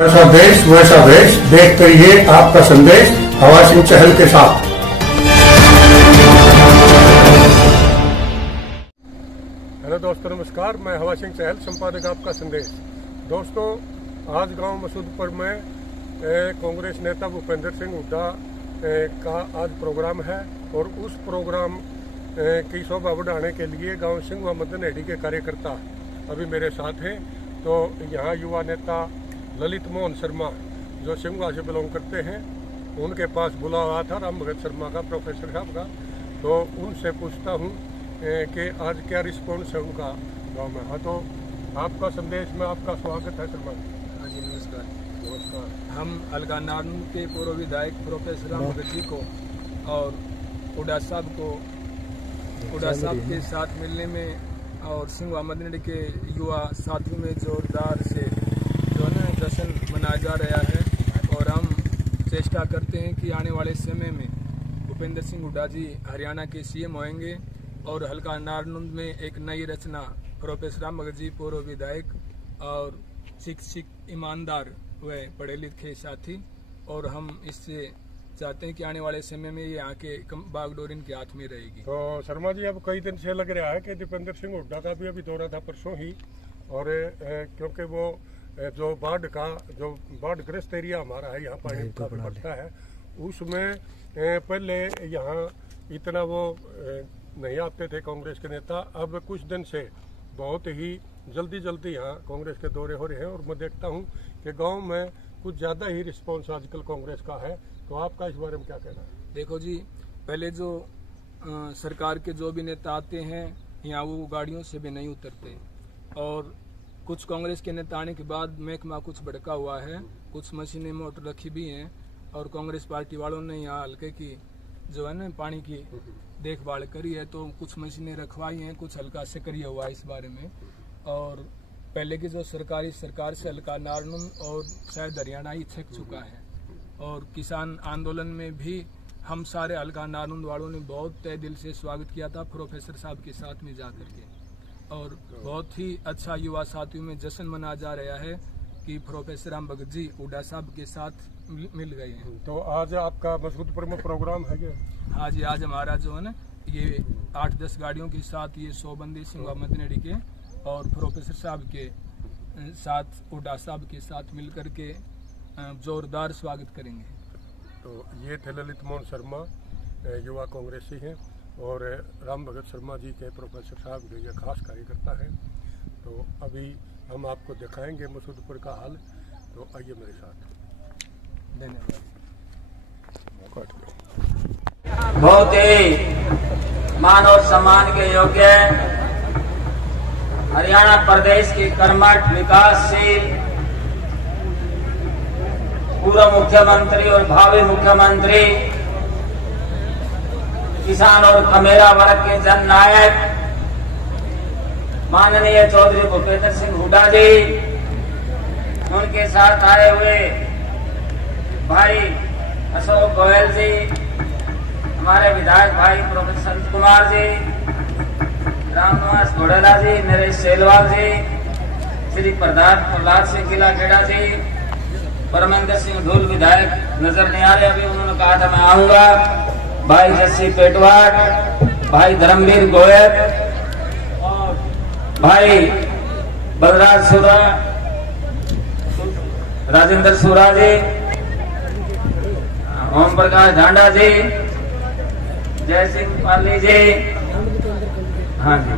जैसा देश वैसा वेश, देखते रहिए आपका संदेश हवा सिंह चहल के साथ। हेलो दोस्तों, नमस्कार। मैं हवा सिंह चहल, संपादक आपका संदेश। दोस्तों, आज गांव मसूदपुर में कांग्रेस नेता भूपेंद्र सिंह हुड्डा का आज प्रोग्राम है और उस प्रोग्राम की शोभा बढ़ाने के लिए गांव सिंघवा मदनहेड़ी के कार्यकर्ता अभी मेरे साथ हैं। तो यहाँ युवा नेता ललित मोहन शर्मा जो सिंघवा से बिलोंग करते हैं, उनके पास बुलावा था राम भगत शर्मा का, प्रोफेसर साहब का। तो उनसे पूछता हूँ कि आज क्या रिस्पॉन्स है उनका गांव में। हाँ, तो आपका संदेश में आपका स्वागत है शर्मा जी। हाँ जी, नमस्कार। नमस्कार। हम अलकानार के पूर्व विधायक प्रोफेसर राम भगत जी को और हुड्डा साहब के साथ मिलने में और सिंघवा मदनहेड़ी के युवा साथियों में जोरदार से जो है जश्न मनाया जा रहा है। और हम चेष्टा करते हैं कि आने वाले समय में भूपेंद्र सिंह हुड्डा जी हरियाणा के सीएम होंगे और हल्का नारनूंद में एक नई रचना प्रोफेसर राम भगत जी पूर्व विधायक और शिक्षित, ईमानदार व पढ़े लिखे साथी, और हम इससे चाहते हैं कि आने वाले समय में ये यहाँ के बागडोर इनके हाथ में रहेगी। तो शर्मा जी, अब कई दिन से लग रहा है कि दीपेंद्र सिंह हुड्डा का भी अभी दौरा था परसों ही, और क्योंकि वो जो बाढ़ग्रस्त एरिया हमारा है, यहाँ पानी काफी पड़ता है, उसमें पहले यहाँ इतना वो नहीं आते थे कांग्रेस के नेता। अब कुछ दिन से बहुत ही जल्दी यहाँ कांग्रेस के दौरे हो रहे हैं और मैं देखता हूँ कि गांव में कुछ ज्यादा ही रिस्पॉन्स आजकल कांग्रेस का है। तो आपका इस बारे में क्या कहना है? देखो जी, पहले जो सरकार के जो भी नेता आते हैं यहाँ, वो गाड़ियों से भी नहीं उतरते, और कुछ कांग्रेस के नेता आने के बाद महकमा कुछ भड़का हुआ है, कुछ मशीनें मोटर रखी भी हैं, और कांग्रेस पार्टी वालों ने यहाँ हल्के की जो है ना पानी की देखभाल करी है, तो कुछ मशीनें रखवाई हैं, कुछ हल्का सक्रिय हुआ है इस बारे में। और पहले की जो सरकार से हल्का नारनूंद और शायद हरियाणा ही थक चुका है, और किसान आंदोलन में भी हम सारे हल्का नारनूंद वालों ने बहुत तय दिल से स्वागत किया था प्रोफेसर साहब के साथ में जाकर के, और बहुत ही अच्छा युवा साथियों में जश्न मनाया जा रहा है कि प्रोफेसर राम भगत जी हुड्डा साहब के साथ मिल गए हैं। तो आज आपका मसूदपुर में प्रोग्राम है ये? हाँ जी, आज हमारा जो है ना ये 8-10 गाड़ियों के साथ ये 100 बंदे सिंघवा मदनहेड़ी के और प्रोफेसर साहब के साथ, हुड्डा साहब के साथ मिलकर के जोरदार स्वागत करेंगे। तो ये थे ललित मोहन शर्मा, युवा कांग्रेसी हैं, और राम भगत शर्मा जी के प्रोफेसर साहब के ये खास कार्यकर्ता हैं। तो अभी हम आपको दिखाएंगे मसूदपुर का हाल, तो आइए मेरे साथ। धन्यवाद। बहुत ही मान और सम्मान के योग्य हरियाणा प्रदेश के कर्मठ विकासशील पूर्व मुख्यमंत्री और भावी मुख्यमंत्री, किसान और कमेरा वर्ग के जननायक माननीय चौधरी भूपेंद्र सिंह हुड्डा जी, उनके साथ आए हुए भाई अशोक गोयल जी, हमारे विधायक भाई प्रोफेसर संत कुमार जी, रामनिवास घोड़ेला जी, मेरे सेलवाल जी, श्री प्रहलाद सिंह किलाखेड़ा जी, परमेंद्र सिंह ढोल विधायक नजर नहीं आ रहे, अभी उन्होंने कहा था मैं आऊंगा, भाई जस्सी पेटवाट, भाई धर्मवीर गोयल, और भाई बलराज सुरा, राजेंद्र सुरा जी, ओम प्रकाश ढांडा जी, जय सिंह पाली जी, हाँ जी,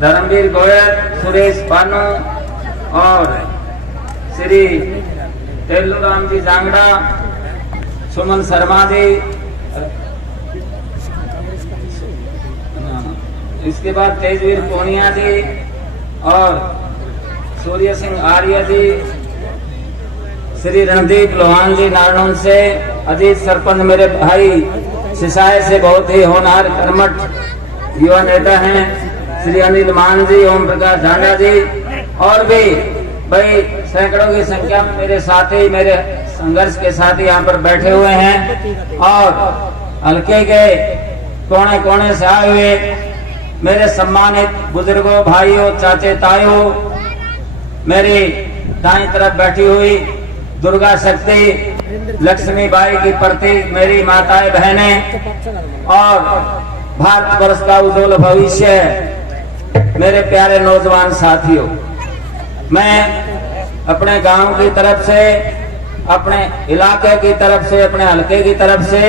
धर्मवीर गोयल, सुरेश बानू और श्री तेलूराम जी जांगड़ा, सुमन शर्मा जी, इसके बाद तेजवीर पूनिया जी और सूर्य सिंह आर्य जी, श्री रणदीप लोहान जी नारनौंद से, अजीत सरपंच मेरे भाई सिसाए से बहुत ही होनहार कर्मठ युवा नेता हैं, श्री अनिल मान जी, ओम प्रकाश ढांडा जी, और भी भाई सैकड़ों की संख्या में मेरे साथी, मेरे संघर्ष के साथी यहाँ पर बैठे हुए हैं, और हल्के के कोने कोने से आए हुए मेरे सम्मानित बुजुर्गों, भाइयों, चाचे ताइयों, मेरी दाईं तरफ बैठी हुई दुर्गा शक्ति, लक्ष्मीबाई की प्रतीक मेरी माताएं बहनें और भारत वर्ष का उज्जवल भविष्य मेरे प्यारे नौजवान साथियों, मैं अपने गांव की तरफ से, अपने इलाके की तरफ से, अपने हलके की तरफ से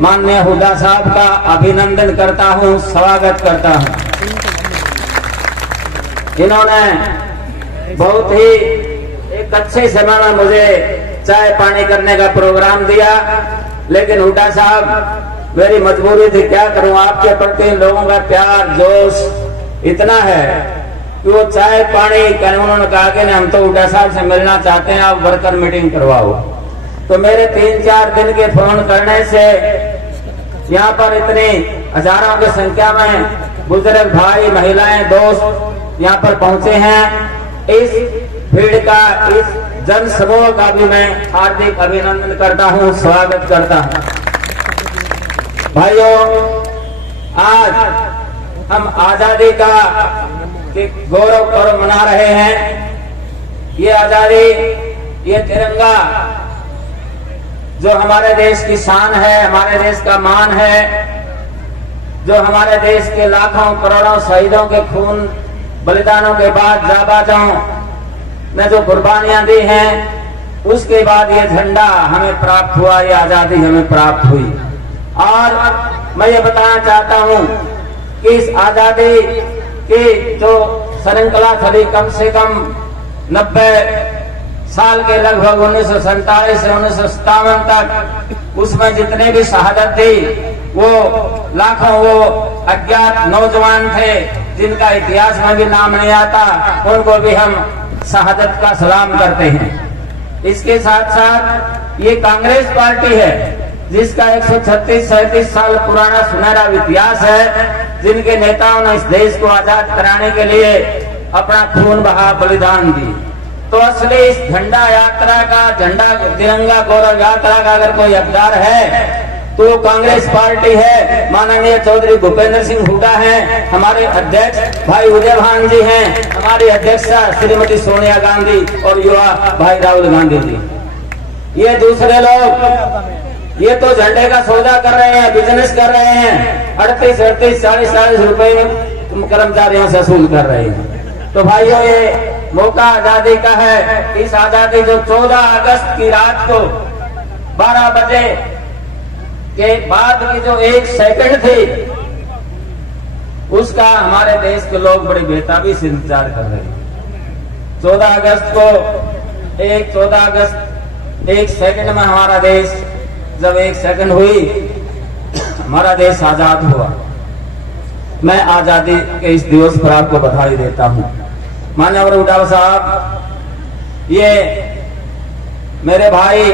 माननीय हुड्डा साहब का अभिनंदन करता हूं, स्वागत करता हूं। इन्होंने बहुत ही एक अच्छे समय में मुझे चाय पानी करने का प्रोग्राम दिया, लेकिन हुड्डा साहब मेरी मजबूरी थी, क्या करूं, आपके प्रति लोगों का प्यार जोश इतना है कि वो चाय पानी करने, उन्होंने कहा कि हम तो हुड्डा साहब से मिलना चाहते हैं, आप वर्कर मीटिंग करवाओ। तो मेरे 3-4 दिन के फोन करने से यहाँ पर इतनी हजारों की संख्या में बुजुर्ग भाई, महिलाएं, दोस्त यहाँ पर पहुंचे हैं। इस भीड़ का, इस जन समूह का भी मैं हार्दिक अभिनंदन करता हूं, स्वागत करता हूं। भाइयों, आज हम आजादी का गौरव पर्व मना रहे हैं। ये आजादी, ये तिरंगा जो हमारे देश की शान है, हमारे देश का मान है, जो हमारे देश के लाखों करोड़ों शहीदों के खून बलिदानों के बाद, जाबाजों ने जो कुर्बानियां दी हैं, उसके बाद ये झंडा हमें प्राप्त हुआ, ये आजादी हमें प्राप्त हुई। और मैं ये बताना चाहता हूं कि इस आजादी की जो श्रृंखला चली, कम से कम 90 साल के लगभग 1947 से 1957 तक, उसमें जितने भी शहादत थी वो लाखों वो अज्ञात नौजवान थे जिनका इतिहास में भी नाम नहीं आता, उनको भी हम शहादत का सलाम करते हैं। इसके साथ साथ ये कांग्रेस पार्टी है जिसका 136-37 साल पुराना सुनहरा इतिहास है, जिनके नेताओं ने इस देश को आजाद कराने के लिए अपना खून बहा, बलिदान दी। तो असली इस झंडा यात्रा का, झंडा तिरंगा गौरव यात्रा का अगर कोई हकदार है तो कांग्रेस पार्टी है। माननीय चौधरी भूपेंद्र सिंह हुड्डा हैं, हमारे अध्यक्ष भाई उदय भान जी हैं, हमारी अध्यक्षा श्रीमती सोनिया गांधी और युवा भाई राहुल गांधी जी। ये दूसरे लोग ये तो झंडे का सौदा कर रहे हैं, बिजनेस कर रहे हैं, 38, 40 रुपए कर्मचारियों से वसूल कर रहे हैं। तो भाइयों, ये मौका आजादी का है। इस आजादी जो 14 अगस्त की रात को 12 बजे के बाद की जो 1 सेकंड थी, उसका हमारे देश के लोग बड़ी बेताबी से इंतजार कर रहे हैं। 14 अगस्त को 14 अगस्त 1 सेकंड में हमारा देश, जब 1 सेकंड हुई, हमारा देश आजाद हुआ। मैं आजादी के इस दिवस पर आपको बधाई देता हूं। माननीय हुड्डा साहब, ये मेरे भाई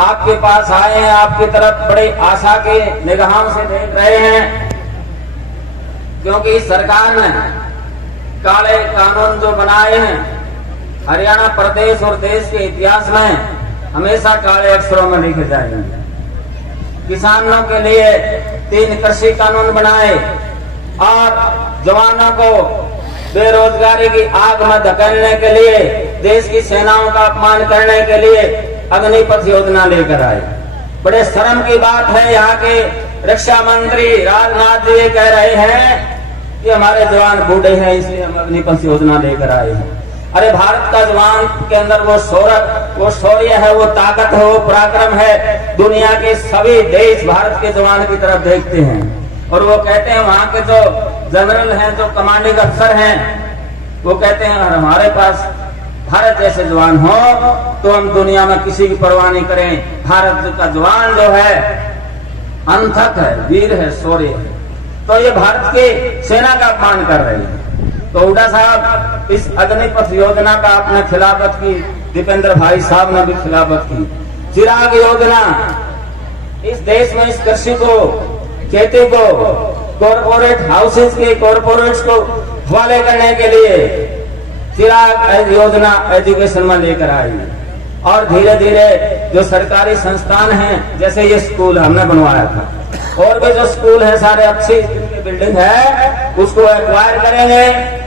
आपके पास आए हैं, आपकी तरफ बड़ी आशा के निगाहों से देख रहे हैं, क्योंकि सरकार ने काले कानून जो बनाए हैं, हरियाणा प्रदेश और देश के इतिहास में हमेशा काले अक्षरों में लिखे जाएंगे। किसानों के लिए 3 कृषि कानून बनाए और जवानों को बेरोजगारी की आग में धकेलने के लिए, देश की सेनाओं का अपमान करने के लिए अग्निपथ योजना लेकर आए। बड़े शर्म की बात है, यहाँ के रक्षा मंत्री राजनाथ जी कह रहे हैं कि हमारे जवान बूढ़े हैं इसलिए हम अग्निपथ योजना लेकर आए हैं। अरे भारत का जवान के अंदर वो शौर्य है, वो ताकत है, वो पराक्रम है। दुनिया के सभी देश भारत के जवान की तरफ देखते हैं और वो कहते हैं, वहाँ के जो जनरल हैं, जो कमांडिंग अफसर हैं, वो कहते हैं हमारे पास भारत जैसे जवान हो तो हम दुनिया में किसी की परवाह नहीं करें। भारत का जवान जो है अनथक है, वीर है, शौर्य है। तो ये भारत की सेना का अपमान कर रहे हैं। तो हुड्डा साहब, इस अग्निपथ योजना का आपने खिलाफत की, दीपेंद्र भाई साहब ने भी खिलाफत की। चिराग योजना, इस देश में इस कृषि को, खेती को, कॉर्पोरेट हाउसेस के कॉर्पोरेट्स को हवाले करने के लिए चिराग योजना एजुकेशन में लेकर आई। और धीरे धीरे जो सरकारी संस्थान हैं, जैसे ये स्कूल हमने बनवाया था, और भी जो स्कूल है सारे अच्छी बिल्डिंग है, उसको एक्वायर करेंगे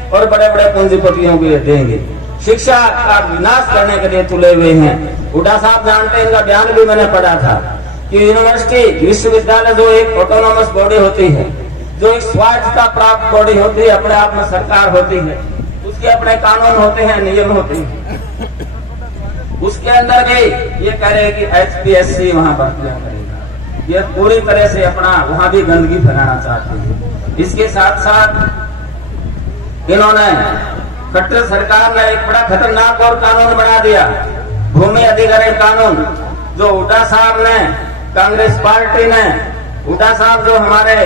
और बड़े बड़े पूंजीपतियों को देंगे। शिक्षा का विनाश करने के लिए तुले हुए हैं। हुड्डा साहब जानते हैं, इनका बयान भी मैंने पढ़ा था कि यूनिवर्सिटी विश्वविद्यालय जो एक ऑटोनोमस बॉडी होती है, जो एक स्वायत्तता प्राप्त बॉडी होती है, अपने आप में सरकार होती है, उसके अपने कानून होते हैं, नियम होते हैं। उसके अंदर भी ये कह रहे हैं कि HPSC वहां भर्तियां करेगा। ये पूरी तरह से अपना वहां भी गंदगी फैलाना चाहते हैं। इसके साथ साथ इन्होंने खट्टर सरकार ने एक बड़ा खतरनाक और कानून बना दिया, भूमि अधिग्रहण कानून, जो हुड्डा साहब ने, कांग्रेस पार्टी ने, हुड्डा साहब जो हमारे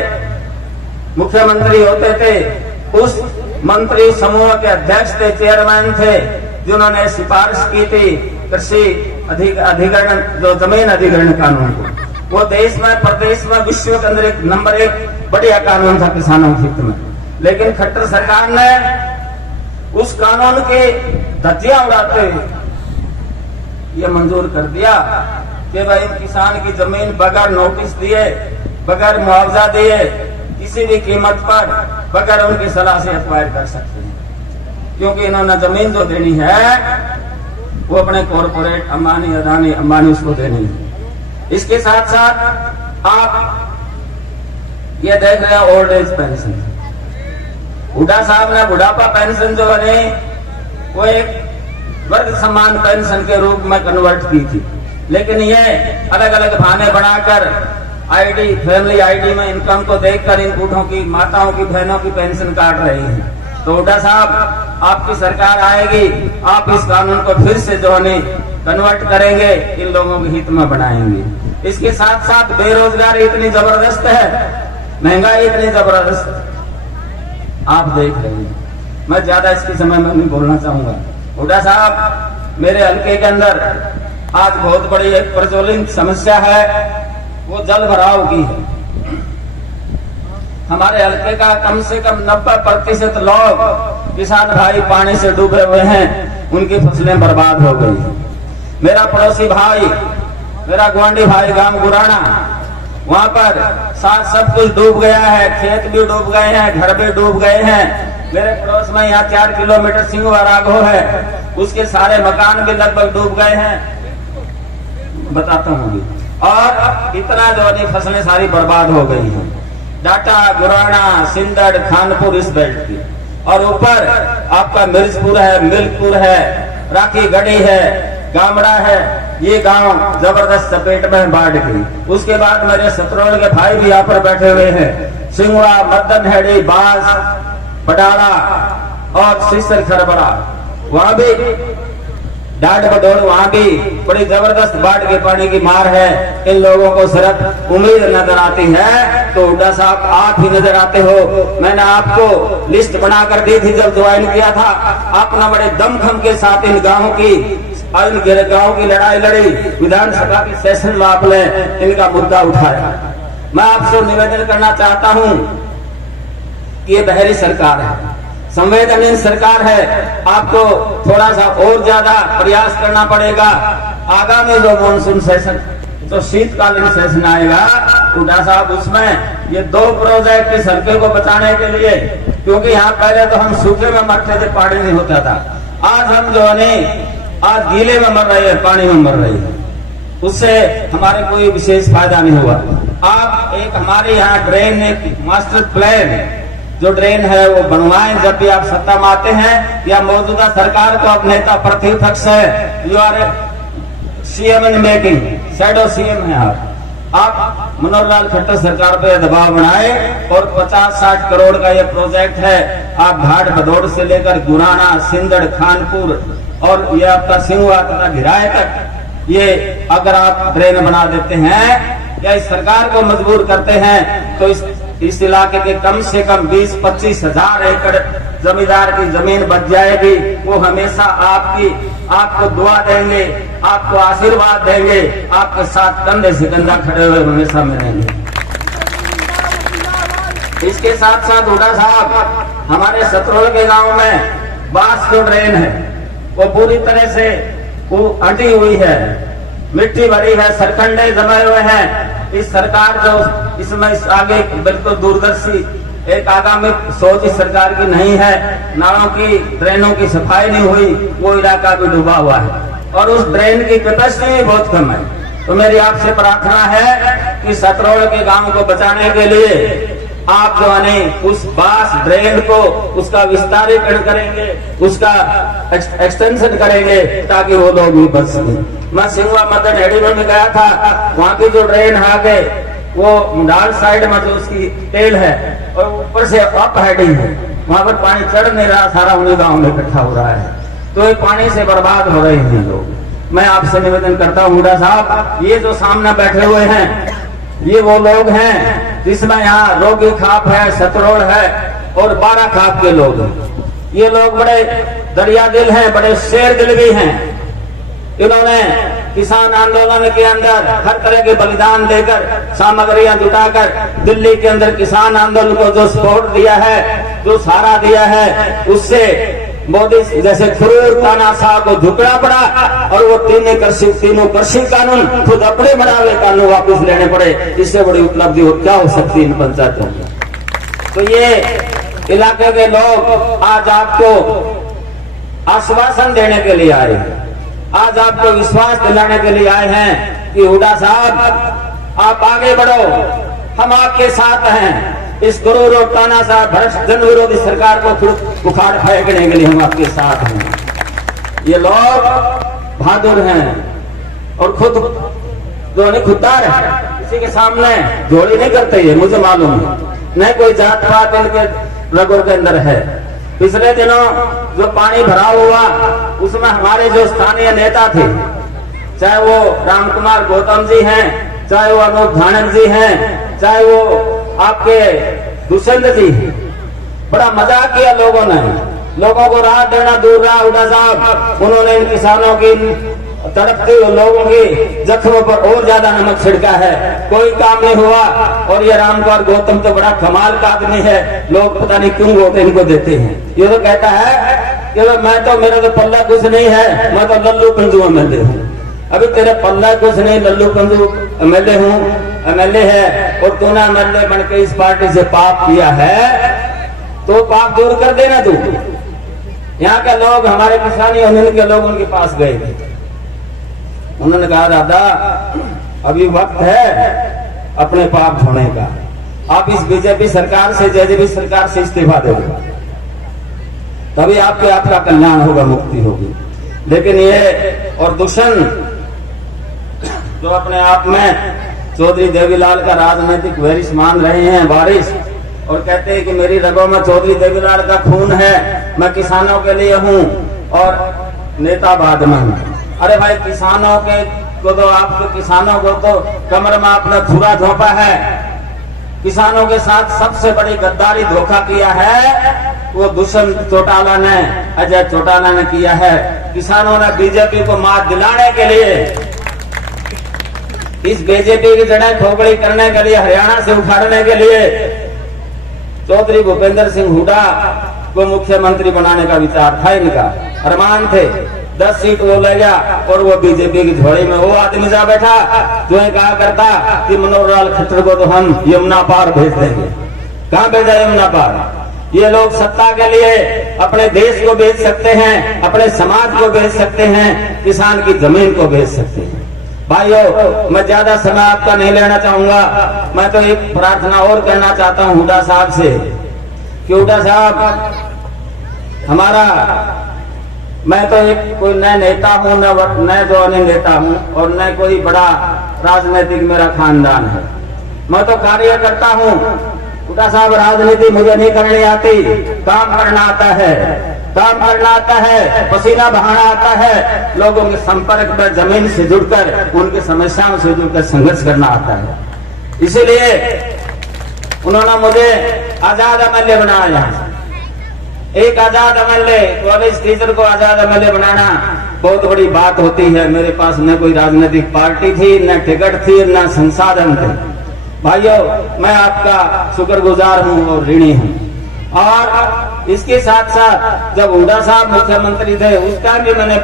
मुख्यमंत्री होते थे, उस मंत्री समूह के अध्यक्ष थे, चेयरमैन थे, जिन्होंने सिफारिश की थी कृषि अधिग्रहण, जो जमीन अधिग्रहण कानून को। वो देश में, प्रदेश में, विश्व के अंदर एक नंबर 1 बढ़िया कानून था किसानों के हित में। लेकिन खट्टर सरकार ने उस कानून के धज्जियां उड़ाते ये मंजूर कर दिया कि भाई किसान की जमीन बगैर नोटिस दिए, बगैर मुआवजा दिए, किसी भी कीमत पर, बगैर उनकी सलाह से एक्वायर कर सकते हैं। क्योंकि इन्होंने जमीन जो देनी है वो अपने कॉरपोरेट अंबानी, अदानी, अंबानी उसको देनी है। इसके साथ साथ आप ये देख रहे हैं ओल्ड एज पेंशन। हुड्डा साहब ने बुढ़ापा पेंशन जो है वो एक वर्ग समान पेंशन के रूप में कन्वर्ट की थी, लेकिन ये अलग अलग बहाने बनाकर आईडी, फैमिली आईडी में इनकम को देखकर इन बूढ़ों की, माताओं की, बहनों की पेंशन काट रही है। तो हुड्डा साहब, आपकी सरकार आएगी, आप इस कानून को फिर से जो है कन्वर्ट करेंगे, इन लोगों के हित में बनाएंगे। इसके साथ साथ बेरोजगारी इतनी जबरदस्त है, महंगाई इतनी जबरदस्त आप देख रहे हैं। मैं ज्यादा इसके समय में नहीं बोलना चाहूंगा। हुड्डा साहब, मेरे हल्के के अंदर आज बहुत बड़ी एक प्रज्वलित समस्या है, वो जल भराव की है। हमारे हल्के का कम से कम 90% लोग, किसान भाई पानी से डूबे हुए हैं, उनकी फसलें बर्बाद हो गई। मेरा पड़ोसी भाई, मेरा गुआंढी भाई गांव गुराना, वहां पर सब कुछ डूब गया है, खेत भी डूब गए हैं, घर भी डूब गए हैं। मेरे पड़ोस में यहाँ 4 किलोमीटर सिंगवा राघो है, उसके सारे मकान भी लगभग डूब गए हैं, बताता हूँ। और इतना जो है फसलें सारी बर्बाद हो गई हैं। डाटा, गुराना, सिंदड़, खानपुर इस बेल्ट की, और ऊपर आपका मिर्जपुर है, मिल्कपुर है, राखी गढ़ी है, गामड़ा है, ये गांव जबरदस्त चपेट में बाढ़ गई। उसके बाद मेरे सतरोल के भाई भी यहाँ पर बैठे हुए हैं, सिंगवा, मद्दनहेड़ी, बास, पटाड़ा और सिसर खरबरा, वहां भी डाट बडोड़, वहां भी बड़ी जबरदस्त बाढ़ के पानी की मार है। इन लोगों को सिर्फ उम्मीद नजर आती है, तो हुड्डा साहब आप ही नजर आते हो। मैंने आपको लिस्ट बनाकर दी थी जब ज्वाइन किया था, आपने बड़े दमखम के साथ इन गांवों की लड़ाई लड़ी, विधानसभा की सेशन में आपने इनका मुद्दा उठाया। मैं आपसे निवेदन करना चाहता हूं कि ये बहरी सरकार है, संवेदनशील सरकार है, आपको थोड़ा सा और ज्यादा प्रयास करना पड़ेगा। आगामी जो मानसून सेशन, जो शीतकालीन सेशन आएगा, हुड्डा साहब, उसमें ये 2 प्रोजेक्ट इस हल्के को बचाने के लिए, क्योंकि यहाँ पहले तो हम सूखे में मरते थे, पानी नहीं होता था। आज हम जो है आज गीले में मर रहे हैं, पानी में मर रहे हैं, उससे हमारे कोई विशेष फायदा नहीं हुआ। आप एक हमारे यहाँ ड्रेन, एक मास्टर प्लान जो ड्रेन है वो बनवाएं। जब भी आप सत्ता में आते हैं, या मौजूदा सरकार को अब नेता प्रतिपक्ष है, you are CM in making, shadow CM है आप मनोहर लाल खट्टर सरकार पे दबाव बनाए और 50-60 करोड़ का ये प्रोजेक्ट है। आप घाट भदौड़ से लेकर गुराना, सिंदड़, खानपुर और ये आपका सिंगवा तथा घिराए तक, ये अगर आप ड्रेन बना देते हैं या इस सरकार को मजबूर करते हैं, तो इस इलाके के कम से कम 20-25 हजार एकड़ जमींदार की जमीन बच जाएगी। वो हमेशा आपको दुआ देंगे, आपको आशीर्वाद देंगे, आपके साथ कंधे से कंधा खड़े हुए हमेशा मिलेंगे। इसके साथ साथ हुड्डा साहब, हमारे सतरोल के गांव में बांस जो ड्रेन है वो पूरी तरह से वो अटी हुई है, मिट्टी भरी है, सरकंडे जमे हुए हैं। इस सरकार जो इसमें आगे बिल्कुल दूरदर्शी एक आगामी सोच इस सरकार की नहीं है। नालों की, ड्रेनों की सफाई नहीं हुई, वो इलाका भी डूबा हुआ है और उस ड्रेन की कैपेसिटी भी बहुत कम है। तो मेरी आपसे प्रार्थना है कि सतरोड़ के गांव को बचाने के लिए आप जो है उस बास ड्रेन को उसका विस्तारीकरण करेंगे, उसका एक्सटेंशन करेंगे ताकि वो लोग भी बच सकें। मैं सिंगवा मदन हेडीमन में गया था, वहां की जो ड्रेन है आगे वो डाल साइड में जो उसकी टेल है और ऊपर से अप हेडिंग है, वहां पर पानी चढ़ नहीं रहा, सारा उन्हीं गाँव में इकट्ठा हो रहा है। तो ये पानी से बर्बाद हो रहे हैं लोग। मैं आपसे निवेदन करता हूँ हुड्डा साहब, ये जो सामने बैठे हुए हैं ये वो लोग हैं जिसमें यहाँ रोगी खाप है, सतरोड़ है और 12 खाप के लोग हैं। ये लोग बड़े दरिया दिल हैं, बड़े शेर दिल भी हैं। इन्होंने किसान आंदोलन के अंदर हर तरह के बलिदान देकर, सामग्रियां जुटाकर दिल्ली के अंदर किसान आंदोलन को जो सपोर्ट दिया है, जो सहारा दिया है, उससे मोदी जैसे क्रूर तानाशाह को झुकना पड़ा और वो तीनों कृषि कानून खुद अपने बना हुए कानून वापस लेने पड़े। इससे बड़ी उपलब्धि और क्या हो सकती है इन पंचायतों की। तो ये इलाके के लोग आज आपको आश्वासन देने के लिए आए हैं, आज आपको विश्वास दिलाने के लिए आए हैं कि हुड्डा साहब आप आगे बढ़ो, हम आपके साथ हैं। इस क्रूर और तानाशाह भ्रष्ट जन विरोधी सरकार को खुद उखाड़ फेंकने के लिए हम आपके साथ हैं। ये लोग बहादुर हैं और खुद जो है खुददार है, किसी के सामने जोड़ी नहीं करते, ये मुझे मालूम है। नहीं कोई जात पात इनके रगों के अंदर है। पिछले दिनों जो पानी भरा हुआ उसमें हमारे जो स्थानीय नेता थे, चाहे वो राम कुमार गौतम जी हैं, चाहे वो अनूप धानक जी हैं, चाहे वो आपके दुष्यंत जी, बड़ा मजाक किया लोगों ने, लोगों को राहत देना दूर रहा हुड्डा साहब। उन्होंने इन किसानों की तड़पते हुए लोगों की जख्मों पर और ज्यादा नमक छिड़का है, कोई काम नहीं हुआ। और ये रामकुमार गौतम तो बड़ा कमाल का आदमी है, लोग पता नहीं क्यों वोट इनको देते हैं। ये तो कहता है कि मैं तो, मेरा तो पल्ला कुछ नहीं है, मैं तो लल्लू पंजू एमएलए हूँ। अभी तेरे पल्ला कुछ नहीं, लल्लू पंजू एमएलए हूँ, एमएलए है और तूने एमएलए बन के इस पार्टी से पाप किया है तो पाप दूर कर देना तू। यहाँ के लोग, हमारे किसानी यूनियन के लोग उनके पास गए थे, उन्होंने कहा दादा अभी वक्त है अपने पाप धोने का, आप इस बीजेपी सरकार से, जेजेपी सरकार से इस्तीफा दे दो, तभी आपका कल्याण होगा, मुक्ति होगी। लेकिन ये और दुष्यंत जो अपने आप में चौधरी देवीलाल का राजनीतिक वारिस मान रहे हैं, वारिस, और कहते हैं कि मेरी रगों में चौधरी देवीलाल का खून है, मैं किसानों के लिए हूँ और नेता बाद में हूँ। अरे भाई किसानों के को तो आपके किसानों को तो कमर में आपने छुरा झोंपा है, किसानों के साथ सबसे बड़ी गद्दारी धोखा किया है वो दुष्यंत चौटाला ने, अजय चौटाला ने किया है। किसानों ने बीजेपी को मात दिलाने के लिए, इस बीजेपी की जड़ें खोखली करने के लिए, हरियाणा से उखाड़ने के लिए चौधरी भूपेंद्र सिंह हुड्डा को मुख्यमंत्री बनाने का विचार था, इनका अरमान थे। 10 सीट वो ले गया और वो बीजेपी की झोली में वो आदमी जा बैठा जो ये कहा करता कि मनोहर लाल खट्टर को तो हम यमुना पार भेज देंगे। कहाँ भेजा यमुना पार? ये लोग सत्ता के लिए अपने देश को बेच सकते हैं, अपने समाज को बेच सकते हैं, किसान की जमीन को बेच सकते हैं। भाइयों, मैं ज्यादा समय आपका नहीं लेना चाहूंगा। मैं तो एक प्रार्थना और करना चाहता हूँ हुड्डा साहब से कि हुड्डा साहब हमारा, मैं तो एक कोई नया नेता हूँ, न जो नेता हूँ और न कोई बड़ा राजनीतिक मेरा खानदान है, मैं तो कार्य करता हूँ। हुड्डा साहब राजनीति मुझे नहीं करनी आती, काम करना आता है, काम करना आता है, पसीना बहाना आता है, लोगों के संपर्क में जमीन से जुड़कर, उनकी समस्याओं से जुड़कर संघर्ष करना आता है। इसीलिए उन्होंने मुझे आजाद एमएलए बनाया। एक आजाद एमएलए, कॉलेज टीचर को आजाद एमएलए बनाना बहुत बड़ी बात होती है। मेरे पास न कोई राजनीतिक पार्टी थी, न टिकट थी, न संसाधन थे। भाइयों, मैं आपका शुक्रगुजार हूँ और ऋणी हूँ। और इसके साथ साथ जब हुड्डा साहब मुख्यमंत्री थे उस टाइम भी मैंने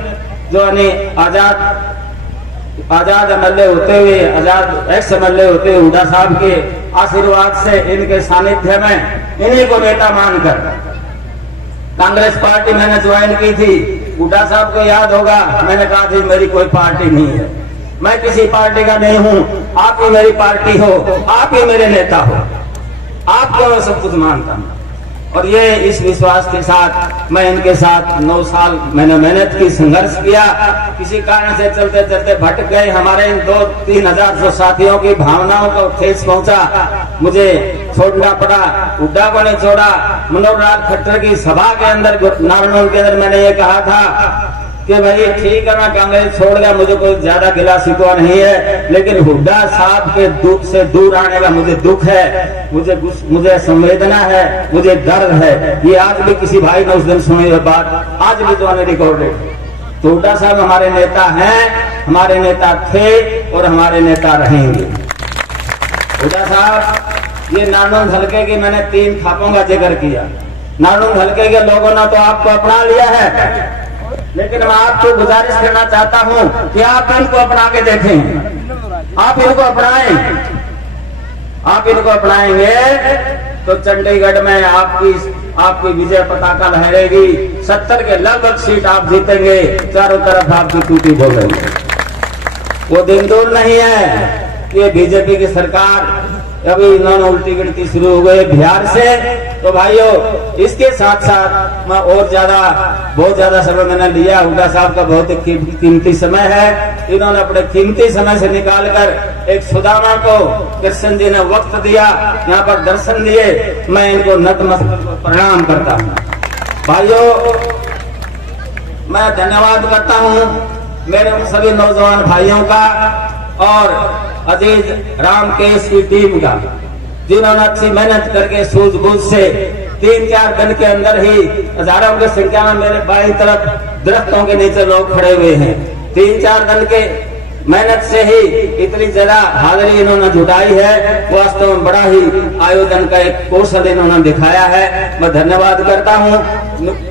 जो आजाद आजाद एमएलए होते हुए, आजाद एक्स एमएलए होते हुए हुड्डा साहब के आशीर्वाद से, इनके सानिध्य में, इन्हीं को नेता मानकर कांग्रेस पार्टी मैंने ज्वाइन की थी। हुड्डा साहब को याद होगा, मैंने कहा थी मेरी कोई पार्टी नहीं है, मैं किसी पार्टी का नहीं हूं, आप ही मेरी पार्टी हो, आप ही मेरे नेता हो, आपको मैं सब कुछ मानता हूं। और ये इस विश्वास के साथ मैं इनके साथ 9 साल मैंने मेहनत की, संघर्ष किया। किसी कारण से चलते चलते भटक गए, हमारे इन 2-3 हजार जो साथियों की भावनाओं को ठेस पहुंचा, मुझे छोड़ना पड़ा। हुड्डा को नहीं छोड़ा। मनोहर लाल खट्टर की सभा के अंदर, नारायण के अंदर मैंने ये कहा था कि भाई ठीक है, मैं कांग्रेस छोड़ गया, मुझे कोई ज्यादा गिला शिकवा नहीं है, लेकिन हुड्डा साहब के दुख से दूर आने का मुझे दुख है, मुझे संवेदना है, मुझे दर्द है। ये आज भी किसी भाई ने उस दिन सुनी हुई बात आज भी तो रिकॉर्डेड। तो हुड्डा साहब हमारे नेता हैं, हमारे नेता थे और हमारे नेता रहेंगे। हुड्डा साहब, ये नारायण हल्के की मैंने 3 खापों का जिक्र किया। नारायण हल्के के लोगों ने तो आपको अपना लिया है, लेकिन मैं आपको गुजारिश करना चाहता हूं कि आप इनको अपना के देखें, आप इनको अपनाएं। आप इनको अपनाएंगे तो चंडीगढ़ में आपकी विजय पताका लहरेगी। 70 के लगभग सीट आप जीतेंगे, चारों तरफ आपकी टूटी बोलेंगे। वो दिन दूर नहीं है कि बीजेपी की सरकार, अभी इन्होंने उल्टी गिनती शुरू हो गई बिहार से। तो भाइयों, इसके साथ साथ मैं और बहुत ज्यादा समय मैंने लिया। हुड्डा साहब का बहुत कीमती समय है, इन्होंने अपने कीमती समय से निकालकर एक सुदामा को कृष्ण जी ने वक्त दिया, यहाँ पर दर्शन दिए। मैं इनको नतमस्तक प्रणाम करता हूँ। भाइयों, मैं धन्यवाद करता हूँ मेरे उन सभी नौजवान भाइयों का और अजीज रामकेश की टीम का, जिन्होंने अच्छी मेहनत करके सूझबूझ से 3-4 दिन के अंदर ही हजारों की संख्या में मेरे बाईं तरफ दरख्तों के नीचे लोग खड़े हुए हैं। 3-4 दिन के मेहनत से ही इतनी ज्यादा हाजिरी इन्होंने जुटाई है। वास्तव में बड़ा ही आयोजन का एक कौशल इन्होंने दिखाया है। मैं धन्यवाद करता हूँ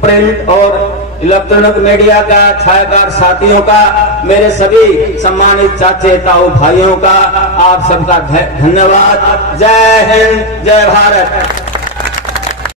प्रिंट और इलेक्ट्रॉनिक मीडिया का, छायाकार साथियों का, मेरे सभी सम्मानित चाचे ताऊ भाइयों का, आप सबका धन्यवाद। जय हिंद, जय भारत।